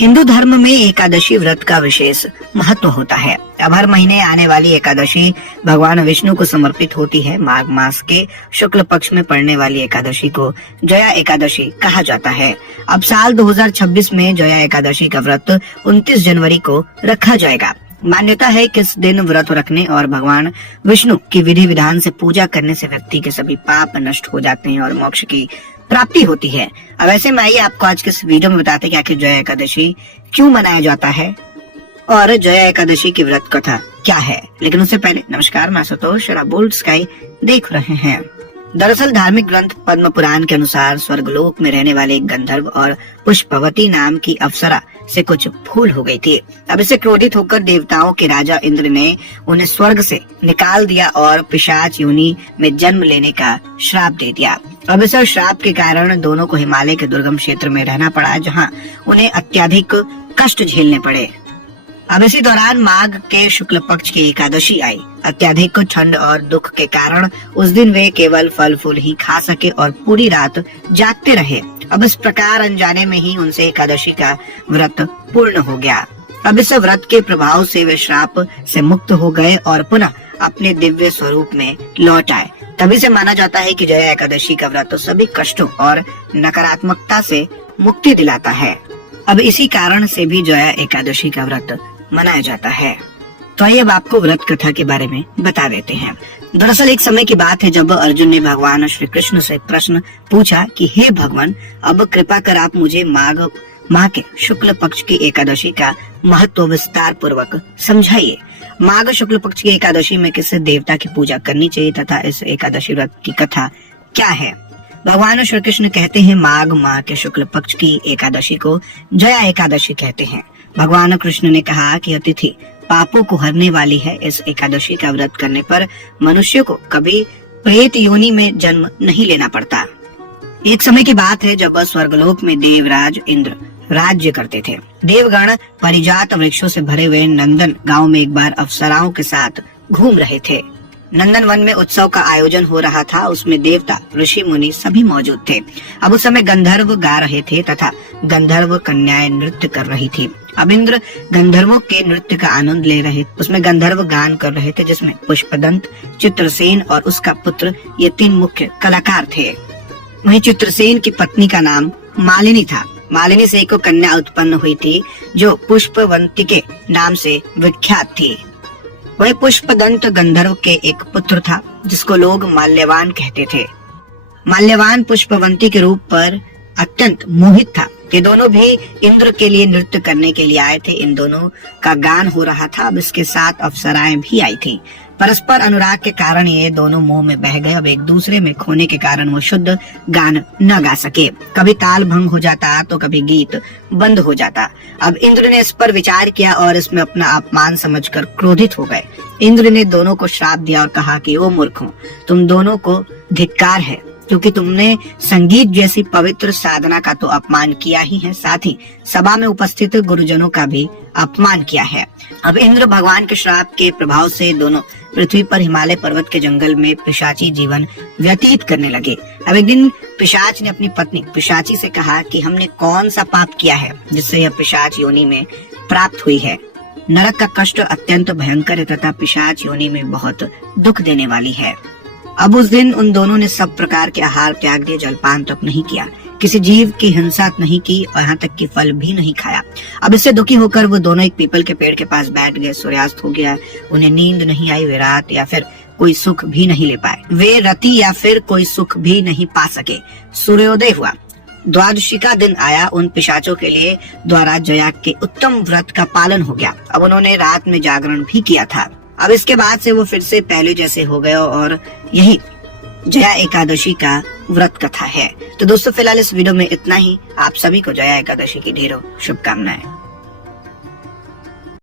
हिंदू धर्म में एकादशी व्रत का विशेष महत्व होता है। अब हर महीने आने वाली एकादशी भगवान विष्णु को समर्पित होती है। माघ मास के शुक्ल पक्ष में पड़ने वाली एकादशी को जया एकादशी कहा जाता है। अब साल 2026 में जया एकादशी का व्रत 29 जनवरी को रखा जाएगा। मान्यता है कि इस दिन व्रत रखने और भगवान विष्णु की विधि विधान से पूजा करने से व्यक्ति के सभी पाप नष्ट हो जाते हैं और मोक्ष की प्राप्ति होती है। अब ऐसे में आइए आपको आज के इस वीडियो में बताते हैं कि आखिर जया एकादशी क्यों मनाया जाता है और जया एकादशी की व्रत कथा क्या है। लेकिन उससे पहले नमस्कार, मैं आशुतोष और आप बोल्ड स्काई देख रहे हैं। दरअसल धार्मिक ग्रंथ पद्म पुराण के अनुसार स्वर्गलोक में रहने वाले एक गंधर्व और पुष्पवती नाम की अप्सरा से कुछ भूल हो गई थी। अब इससे क्रोधित होकर देवताओं के राजा इंद्र ने उन्हें स्वर्ग से निकाल दिया और पिशाच योनि में जन्म लेने का श्राप दे दिया। अब इस श्राप के कारण दोनों को हिमालय के दुर्गम क्षेत्र में रहना पड़ा, जहां उन्हें अत्यधिक कष्ट झेलने पड़े। अब इसी दौरान माघ के शुक्ल पक्ष की एकादशी आई। अत्यधिक ठंड और दुख के कारण उस दिन वे केवल फल फूल ही खा सके और पूरी रात जागते रहे। अब इस प्रकार अनजाने में ही उनसे एकादशी का व्रत पूर्ण हो गया। अब इस व्रत के प्रभाव से वे श्राप से मुक्त हो गए और पुनः अपने दिव्य स्वरूप में लौट आए। तभी से माना जाता है कि जया एकादशी का व्रत सभी कष्टों और नकारात्मकता से मुक्ति दिलाता है। अब इसी कारण से भी जया एकादशी का व्रत मनाया जाता है। तो आइए अब आपको व्रत कथा के बारे में बता देते हैं। दरअसल एक समय की बात है जब अर्जुन ने भगवान श्री कृष्ण से प्रश्न पूछा कि हे भगवान, अब कृपा कर आप मुझे माघ के शुक्ल पक्ष की एकादशी का महत्व विस्तार पूर्वक समझाइए। माघ शुक्ल पक्ष की एकादशी में किस देवता की पूजा करनी चाहिए तथा इस एकादशी व्रत की कथा क्या है। भगवान श्री कृष्ण कहते हैं माघ माह के शुक्ल पक्ष की एकादशी को जया एकादशी कहते हैं। भगवान कृष्ण ने कहा कि अतिथि पापों को हरने वाली है। इस एकादशी का व्रत करने पर मनुष्य को कभी प्रेत योनि में जन्म नहीं लेना पड़ता। एक समय की बात है जब स्वर्गलोक में देवराज इंद्र राज्य करते थे। देवगण परिजात वृक्षों से भरे हुए नंदन गांव में एक बार अप्सराओं के साथ घूम रहे थे। नंदन वन में उत्सव का आयोजन हो रहा था। उसमें देवता, ऋषि, मुनि सभी मौजूद थे। अब उस समय गंधर्व गा रहे थे तथा गंधर्व कन्याएं नृत्य कर रही थी। अब इंद्र गंधर्वों के नृत्य का आनंद ले रहे। उसमें गंधर्व गान कर रहे थे जिसमें पुष्पदंत, चित्रसेन और उसका पुत्र ये 3 मुख्य कलाकार थे। वहीं चित्रसेन की पत्नी का नाम मालिनी था। मालिनी से एक कन्या उत्पन्न हुई थी जो पुष्पवंती के नाम से विख्यात थी। वही पुष्पदंत गंधर्व के एक पुत्र था जिसको लोग माल्यवान कहते थे। माल्यवान पुष्पवंती के रूप पर अत्यंत मोहित था। ये दोनों भी इंद्र के लिए नृत्य करने के लिए आए थे। इन दोनों का गान हो रहा था। अब इसके साथ अप्सराएं भी आई थी। परस्पर अनुराग के कारण ये दोनों मोह में बह गए। अब एक दूसरे में खोने के कारण वो शुद्ध गान न गा सके। कभी ताल भंग हो जाता तो कभी गीत बंद हो जाता। अब इंद्र ने इस पर विचार किया और इसमें अपना अपमान समझकर क्रोधित हो गए। इंद्र ने दोनों को श्राप दिया और कहा कि ओ मूर्खों, तुम दोनों को धिक्कार है, क्योंकि तुमने संगीत जैसी पवित्र साधना का तो अपमान किया ही है, साथ ही सभा में उपस्थित गुरुजनों का भी अपमान किया है। अब इंद्र भगवान के श्राप के प्रभाव से दोनों पृथ्वी पर हिमालय पर्वत के जंगल में पिशाची जीवन व्यतीत करने लगे। अब एक दिन पिशाच ने अपनी पत्नी पिशाची से कहा कि हमने कौन सा पाप किया है जिससे यह पिशाच योनि में प्राप्त हुई है। नरक का कष्ट अत्यंत भयंकर है तथा पिशाच योनि में बहुत दुख देने वाली है। अब उस दिन उन दोनों ने सब प्रकार के आहार त्याग दिए, जलपान तक नहीं किया, किसी जीव की हिंसा नहीं की और यहाँ तक कि फल भी नहीं खाया। अब इससे दुखी होकर वो दोनों एक पीपल के पेड़ के पास बैठ गए। सूर्यास्त हो गया, उन्हें नींद नहीं आई। वे रात या फिर कोई सुख भी नहीं ले पाए। वे रति या फिर कोई सुख भी नहीं पा सके। सूर्योदय हुआ, द्वादशी का दिन आया। उन पिशाचों के लिए द्वारा जया के उत्तम व्रत का पालन हो गया। अब उन्होंने रात में जागरण भी किया था। अब इसके बाद से वो फिर से पहले जैसे हो गए और यही जया एकादशी का व्रत कथा है। तो दोस्तों फिलहाल इस वीडियो में इतना ही। आप सभी को जया एकादशी की ढेरों शुभकामनाएं।